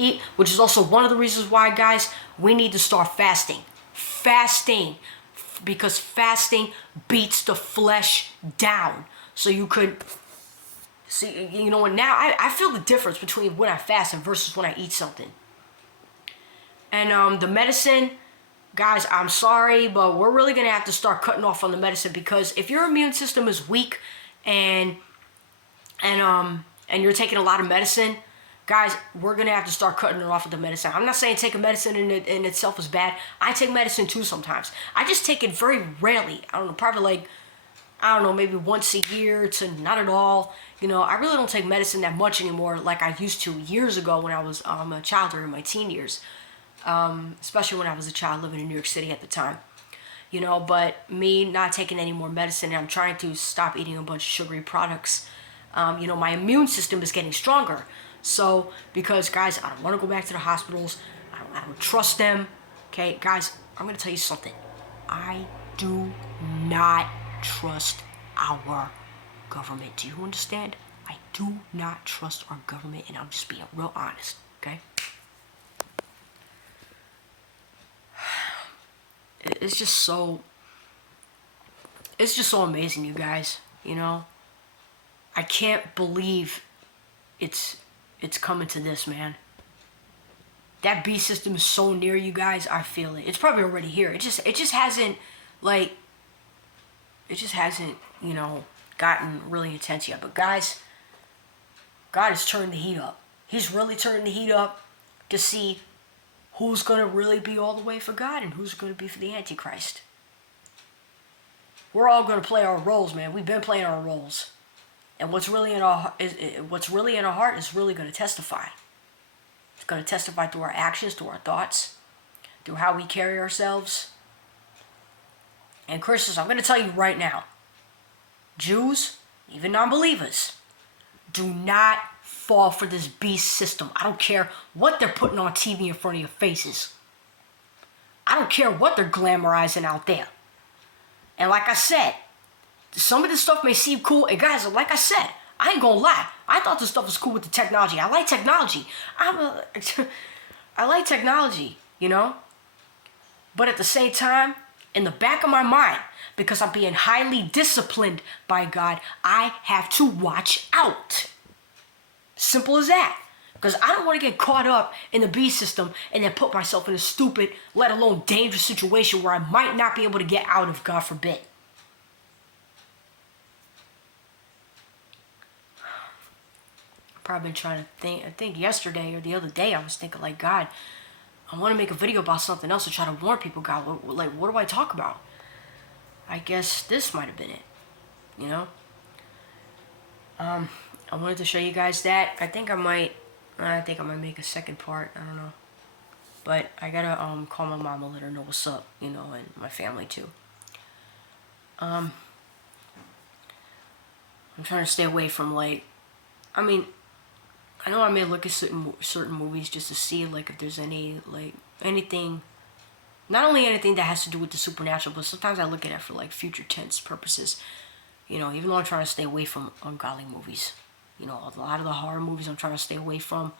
eat, which is also one of the reasons why, guys, we need to start fasting. Fasting. Because fasting beats the flesh down. So you could see, you know, and now I feel the difference between when I fast and versus when I eat something. And the medicine, guys, I'm sorry, but we're really gonna have to start cutting off on the medicine, because if your immune system is weak and you're taking a lot of medicine, guys, we're gonna have to start cutting it off with the medicine. I'm not saying taking medicine in itself is bad. I take medicine too sometimes. I just take it very rarely. I don't know, probably like, I don't know, maybe once a year to not at all. You know, I really don't take medicine that much anymore like I used to years ago when I was a child or in my teen years. Especially when I was a child living in New York City at the time. You know, but me not taking any more medicine, and I'm trying to stop eating a bunch of sugary products. You know, my immune system is getting stronger. So, because guys, I don't want to go back to the hospitals. I don't trust them. Okay, guys, I'm going to tell you something. I do not trust our government. Do you understand? I do not trust our government, and I'm just being real honest, okay? It's just so amazing, you guys, you know? I can't believe it's coming to this, man. That beast system is so near you guys. I feel it. It's probably already here. It just hasn't, like, you know, gotten really intense yet. But guys, God is turning the heat up. He's really turning the heat up to see who's going to really be all the way for God and who's going to be for the Antichrist. We're all going to play our roles, man. We've been playing our roles. And what's really in our heart is really going to testify. It's going to testify through our actions, through our thoughts, through how we carry ourselves. And Christians, I'm going to tell you right now, Jews, even non-believers, do not fall for this beast system. I don't care what they're putting on TV in front of your faces. I don't care what they're glamorizing out there. And like I said, some of this stuff may seem cool. And guys, like I said, I ain't gonna lie. I thought this stuff was cool with the technology. I like technology. I like technology, you know? But at the same time, in the back of my mind, because I'm being highly disciplined by God, I have to watch out. Simple as that. Because I don't want to get caught up in the beast system and then put myself in a stupid, let alone dangerous situation where I might not be able to get out of, God forbid. I've probably been trying to think. I think yesterday or the other day I was thinking like, God, I want to make a video about something else to try to warn people. God, what do I talk about? I guess this might have been it, you know? I wanted to show you guys that. I think I might make a second part. I don't know. But I gotta call my mom and let her know what's up, you know, and my family too. I'm trying to stay away from, like, I mean, I know I may look at certain movies just to see, like, if there's any, like, anything, not only anything that has to do with the supernatural, but sometimes I look at it for, like, future tense purposes. You know, even though I'm trying to stay away from ungodly movies. You know, a lot of the horror movies I'm trying to stay away from.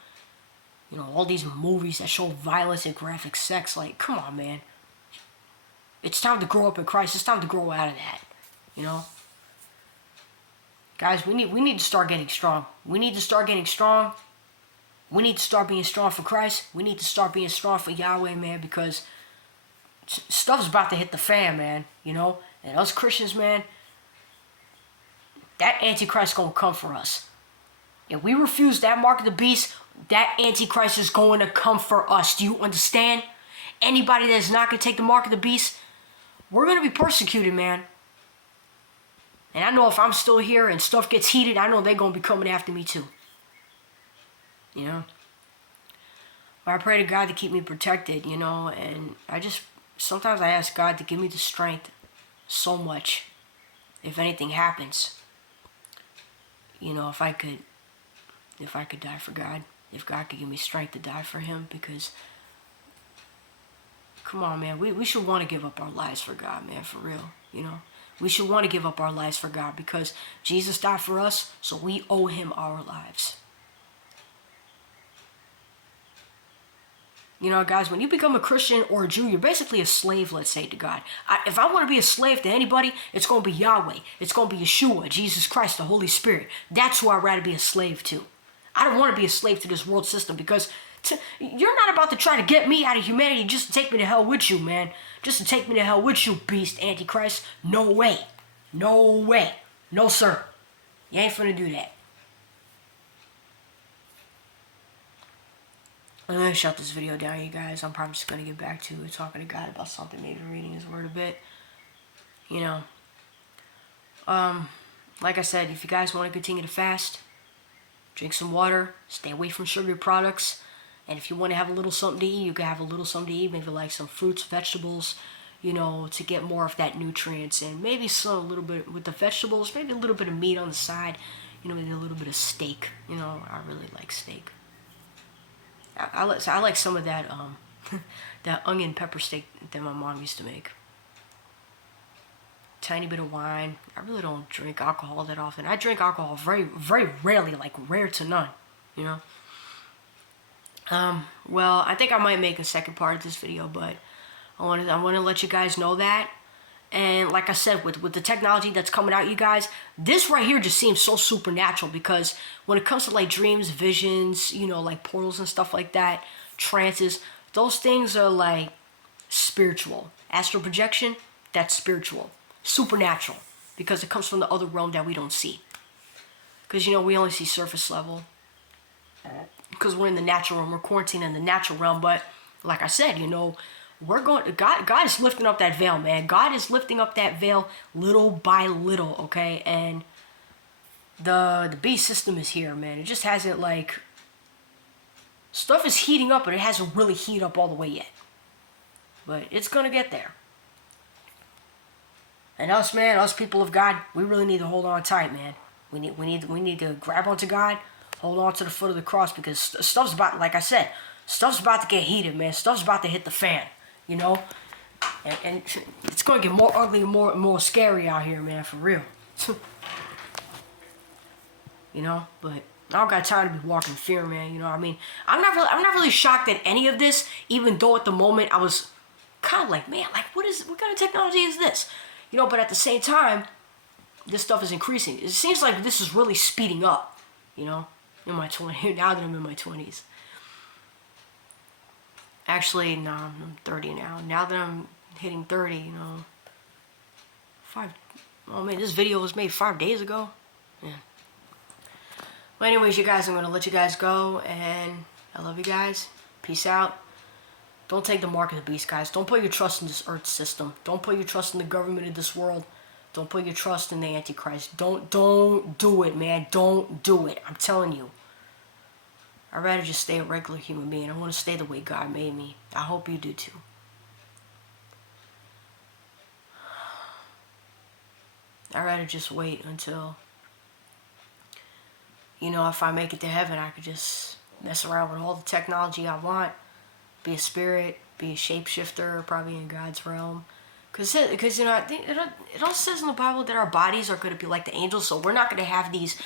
You know, all these movies that show violence and graphic sex. Like, come on, man. It's time to grow up in Christ. It's time to grow out of that. You know? Guys, we need to start getting strong. We need to start getting strong. We need to start being strong for Christ. We need to start being strong for Yahweh, man, because stuff's about to hit the fan, man. You know? And us Christians, man, that Antichrist gonna come for us. If we refuse that mark of the beast, that Antichrist is going to come for us. Do you understand? Anybody that's not going to take the mark of the beast, we're going to be persecuted, man. And I know if I'm still here and stuff gets heated, I know they're going to be coming after me too. You know? But I pray to God to keep me protected, you know, and sometimes I ask God to give me the strength so much if anything happens. You know, if I could die for God, if God could give me strength to die for him, because, come on, man, we should want to give up our lives for God, man, for real, you know? We should want to give up our lives for God because Jesus died for us, so we owe him our lives. You know, guys, when you become a Christian or a Jew, you're basically a slave, let's say, to God. If I want to be a slave to anybody, it's going to be Yahweh. It's going to be Yeshua, Jesus Christ, the Holy Spirit. That's who I'd rather be a slave to. I don't want to be a slave to this world system because you're not about to try to get me out of humanity just to take me to hell with you, man. Just to take me to hell with you, beast, Antichrist. No way. No way. No, sir. You ain't finna do that. I'm gonna shut this video down, you guys. I'm probably just gonna get back to talking to God about something, maybe reading His Word a bit. You know, like I said, if you guys want to continue to fast, drink some water, stay away from sugary products, and if you want to have a little something to eat, you can have a little something to eat, maybe like some fruits, vegetables, you know, to get more of that nutrients, and maybe a little bit with the vegetables, maybe a little bit of meat on the side, you know, maybe a little bit of steak. You know, I really like steak. I like some of that that onion pepper steak that my mom used to make. Tiny bit of wine. I really don't drink alcohol that often. I drink alcohol very, very rarely, like rare to none, you know. Well, I think I might make a second part of this video, but I want to let you guys know that. And like I said, with the technology that's coming out, you guys, this right here just seems so supernatural, because when it comes to like dreams, visions, you know, like portals and stuff like that, trances, those things are like spiritual. Astral projection, that's spiritual. Supernatural, because it comes from the other realm that we don't see. Because, you know, we only see surface level. Because we're in the natural realm, we're quarantined in the natural realm. But like I said, you know, God is lifting up that veil, man. God is lifting up that veil little by little, okay? And the beast system is here, man. It just hasn't, like, stuff is heating up, but it hasn't really heated up all the way yet. But it's gonna get there. And us, man, us people of God, we really need to hold on tight, man. We need to grab onto God, hold on to the foot of the cross, because stuff's about, like I said, stuff's about to get heated, man. Stuff's about to hit the fan. You know, and it's gonna get more ugly and more scary out here, man, for real. You know, but I don't got time to be walking in fear, man. You know what I mean? I'm not really shocked at any of this, even though at the moment I was kind of like, man, like what kind of technology is this? You know, but at the same time, this stuff is increasing. It seems like this is really speeding up. You know, in my 20s, now that I'm in my 20s. Actually, no, I'm 30 now. Now that I'm hitting 30, you know, oh man, this video was made 5 days ago. Yeah. Well, anyways, you guys, I'm going to let you guys go, and I love you guys. Peace out. Don't take the mark of the beast, guys. Don't put your trust in this earth system. Don't put your trust in the government of this world. Don't put your trust in the Antichrist. Don't do it, man. Don't do it. I'm telling you. I'd rather just stay a regular human being. I want to stay the way God made me. I hope you do too. I'd rather just wait until, you know, if I make it to heaven, I could just mess around with all the technology I want. Be a spirit, be a shapeshifter, probably in God's realm. Because you know, I think it also says in the Bible that our bodies are going to be like the angels. So we're not going to have these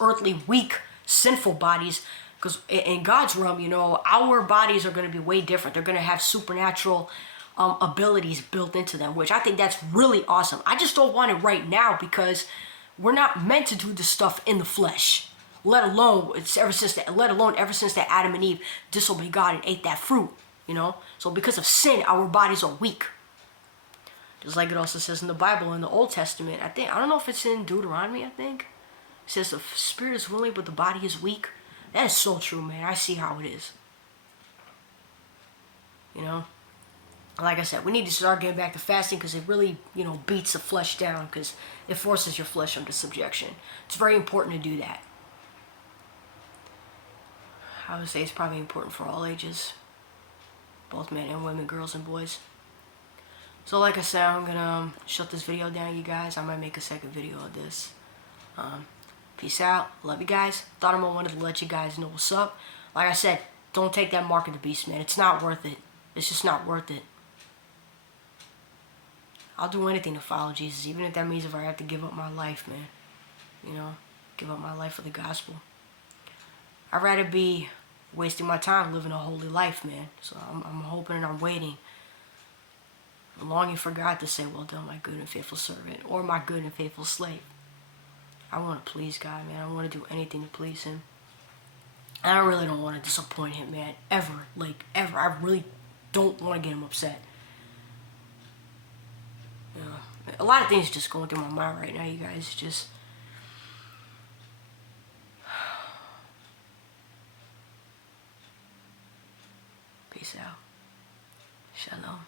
earthly, weak, sinful bodies. Because in God's realm, you know, our bodies are going to be way different. They're going to have supernatural abilities built into them, which I think that's really awesome. I just don't want it right now, because we're not meant to do this stuff in the flesh. Let alone ever since that Adam and Eve disobeyed God and ate that fruit, you know. So because of sin, our bodies are weak. Just like it also says in the Bible, in the Old Testament. I don't know if it's in Deuteronomy. I think it says the spirit is willing, but the body is weak. That is so true, man. I see how it is. You know? Like I said, we need to start getting back to fasting, because it really, you know, beats the flesh down, because it forces your flesh under subjection. It's very important to do that. I would say it's probably important for all ages. Both men and women, girls and boys. So like I said, I'm going to shut this video down, you guys. I might make a second video of this. Peace out. Love you guys. Thought I wanted to let you guys know what's up. Like I said, don't take that mark of the beast, man. It's not worth it. It's just not worth it. I'll do anything to follow Jesus, even if that means if I have to give up my life, man. You know, give up my life for the gospel. I'd rather be wasting my time living a holy life, man. So I'm hoping and I'm waiting. I'm longing for God to say, well done, my good and faithful servant, or my good and faithful slave. I want to please God, man. I want to do anything to please Him. And I really don't want to disappoint Him, man. Ever. Like, ever. I really don't want to get Him upset. Yeah. A lot of things just going through my mind right now, you guys. Just... Peace out. Shalom.